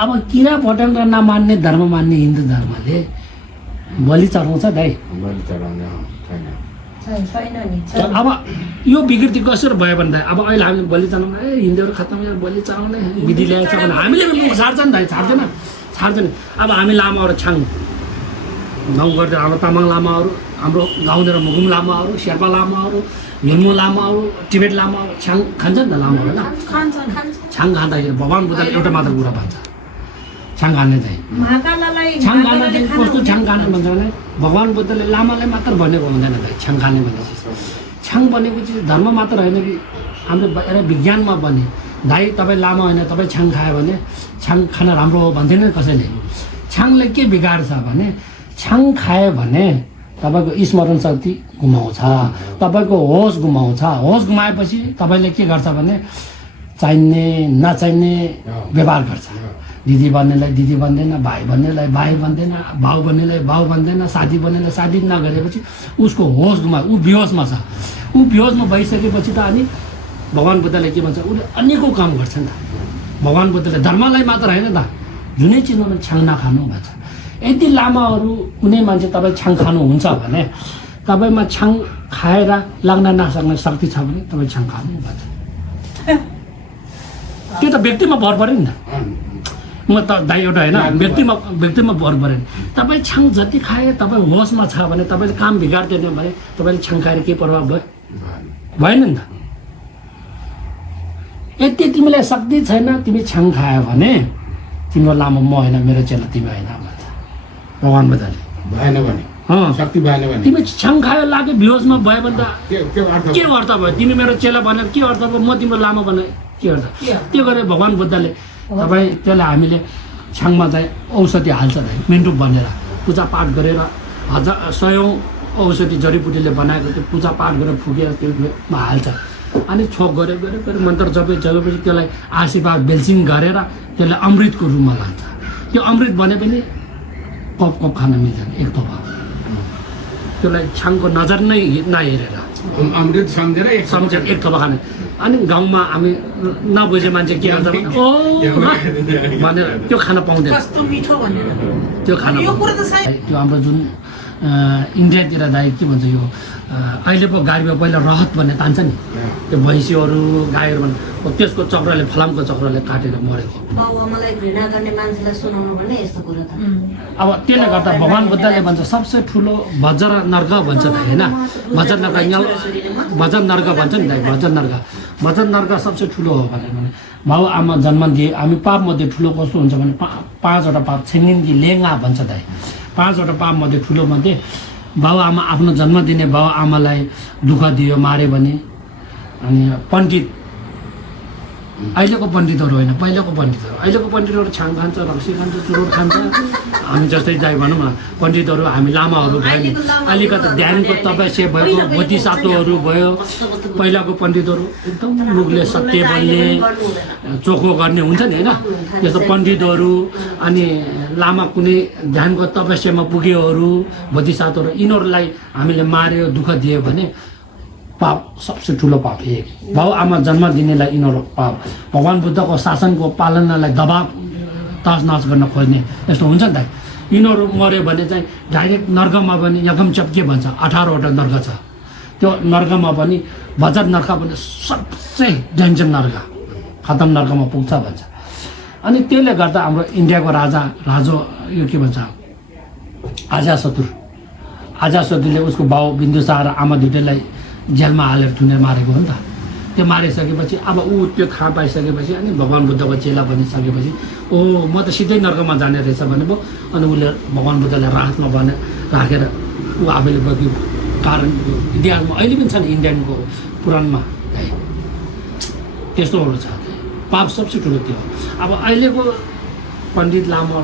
अब किरा पटन र नमान्ने धर्म मान्ने हिन्दू धर्मले बलि चढाउँछ दाइ। बलि चढाउने छैन छैन नि। अब यो विकृति कसरी भयो भन्दा अब अहिले हामीले बलि चढाउनु हिन्दूहरू खत्तम बलि चढाउने विधि ल्याएछ भने हामीले मुख छाड्छ नि दाइ, छाड्दैन। अब हामी लामाहरू छाङ गाउँ गर्दै हाम्रो तामाङ लामाहरू, हाम्रो गाउँतिर मुगुम लामाहरू, शेर्पा लामाहरू, हिर्मू लामाहरू, टिबेट लामाहरू छाङ खान्छ नि त लामाहरू होइन। छाङ खाँदाखेरि भगवान् बुद्धले एउटा मात्र कुरा भन्छ छाङ खाने चाहिँ। छाङ खाना चाहिँ कस्तो छाङ खाने भन्छ भने भगवान् बुद्धले लामालाई मात्र भनेको हुँदैन दाइ छाङ खाने भनेपछि। छाङ भनेको चाहिँ धर्म मात्र होइन कि हाम्रो एउटा विज्ञानमा बने। दाइ तपाईँ लामा होइन तपाईँ छाङ खायो भने छाङ खान राम्रो हो भन्दैन कसैले। छाङले के बिगार्छ भने छाङ खायो भने तपाईँको स्मरण शक्ति गुमाउँछ, तपाईँको होस गुमाउँछ। होस गुमाएपछि तपाईँले के गर्छ भने चाहिने नचाहिने व्यवहार गर्छ। दिदी भन्नेलाई दिदी भन्दैन, भाइ भन्नेलाई भाइ भन्दैन, भाउ भन्नेलाई भाउ भन्दैन, साथी भन्नेलाई साथी नगरेपछि उसको होस गुमायो, ऊ बेहोसमा छ। ऊ बेहोसमा भइसकेपछि त अनि भगवान् बुद्धले के भन्छ उसले अनेकौँ काम गर्छ नि त। भगवान् बुद्धले धर्मलाई मात्र होइन त जुनै चिजमा पनि छाङ नखानु भन्छ। यदि लामाहरू कुनै मान्छे तपाईँ छाङ खानुहुन्छ भने तपाईँमा छाङ खाएर लाग्न नसक्ने शक्ति छ भने तपाईँ छाङ खानु भन्छ। त्यो त व्यक्तिमा भर पऱ्यो नि त। म त दाइ एउटा होइन व्यक्तिमा भर पऱ्यो नि। तपाईँ छाङ जति खाए तपाईँ होसमा छ भने तपाईँले काम बिगार्दैन भने तपाईँले छाङ खाएर केही प्रभाव भयो भएन नि त। यति तिमीलाई शक्ति छैन तिमी छाङ खायो भने तिम्रो लामो म होइन मेरो चेला तिमी होइन भन्छ भगवान् बुद्धले। भएन भने शक्ति भएन भने तिमी छाङ खायो लाग्यो बेहोसमा भयो भने त के अर्थ भयो? तिमी मेरो चेला भनेर के अर्थ भयो? म तिम्रो लामो भने के अर्थ? त्यो गरेर भगवान् बुद्धले तपाईँ त्यसलाई हामीले छाङमा चाहिँ औषधि हाल्छ दाइ मेन्टुप भनेर पूजापाठ गरेर सयौँ औषधि जडीबुटीले बनाएको त्यो पूजापाठ गरेर फुकेर त्योमा हाल्छ। अनि छोक गरे मन्त्र जपेपछि त्यसलाई आशीर्वाद बेलसिङ गरेर त्यसलाई अमृतको रूपमा लान्छ। त्यो अमृत भने पनि कप खान मिल्दैन एक थोपा। त्यसलाई छाङको नजर नै नहेरेर अमृत सम्झेर एक थोपा खाने। अनि गाउँमा हामी नबुझे मान्छे के गर्छ भने ओ भनेर त्यो खान पाउँदैन। त्यो खान त्यो हाम्रो जुन इन्डियातिर दाइ के भन्छ यो अहिले पो गाडीमा पहिला रहत भन्ने तान्छ नि त्यो भैँसीहरू गाईहरू भन्ने त्यसको चक्रले फलामको चक्रले काटेर मरेको। अब त्यसले गर्दा भगवान् बुद्धले भन्छ सबसे ठुलो भजर नर्क भन्छ त होइन। भजर नर्क यहाँ भजन नर्क भन्छ नि दाइ भजन नर्क सबसे ठुलो हो भने बाउ आमा जन्म दिए हामी पाप मध्ये ठुलो कस्तो हुन्छ भने पाँचवटा पाप छेङ्गिन्गी लेङ्गा भन्छ दाइ। पाँचवटा पाप मध्ये ठुलो मध्ये बाउ आमा आफ्नो जन्म दिने बाउ आमालाई दुःख दियो मारे भने। अनि पण्डित अहिलेको पण्डितहरू होइन पहिलाको पण्डितहरू। अहिलेको पण्डितहरू छाङ खान्छ, रक्सी खान्छ, चुरोट खान्छ। हामी जस्तै दाइ भनौँ न पण्डितहरू हामी लामाहरू भयो नि अलिकति ध्यानको तपस्या भएको बोधिसत्वहरू भयो। पहिलाको पण्डितहरू एकदम मुखले सत्य बोल्ने चोखो गर्ने हुन्छ नि होइन त्यस्तो पण्डितहरू। अनि लामा कुनै ध्यानको तपस्यामा पुग्योहरू बोधिसत्वहरू यिनीहरूलाई हामीले मार्यो दुःख दियो भने पाप सबसे ठुलो पाप एक। बाउ आमा जन्म दिनेलाई यिनीहरू पाप। भगवान् बुद्धको शासनको पालनालाई दबाब तसनस गर्न खोज्ने यस्तो हुन्छ नि त। यिनीहरू मऱ्यो भने चाहिँ डाइरेक्ट नर्कमा पनि यगम चप्के भन्छ 18वटा नर्क छ। त्यो नर्कमा पनि भजर नर्क पनि सबसे डेन्जर नर्क खतम नर्कमा पुग्छ भन्छ। अनि त्यसले गर्दा हाम्रो इन्डियाको राजो यो के भन्छ अजातशत्रुले उसको बाउ बिन्दुसार आमा दुइटैलाई जेलमा हालेर थुनेर मारेको हो नि त। त्यो मारिसकेपछि अब ऊ त्यो थाहा पाइसकेपछि अनि भगवान् बुद्धको चेला बनिसकेपछि ओ म त सिधै नर्कमा जाने रहेछ भनेको। अनि उसले भगवान् बुद्धलाई राहतमा भने राखेर ऊ आफैले बग्यो कारण इतिहासमा अहिले पनि छ नि इन्डियनको पुराणमा त्यस्तोहरू छ। पाप सबसे ठुलो त्यो अब अहिलेको पण्डित लामा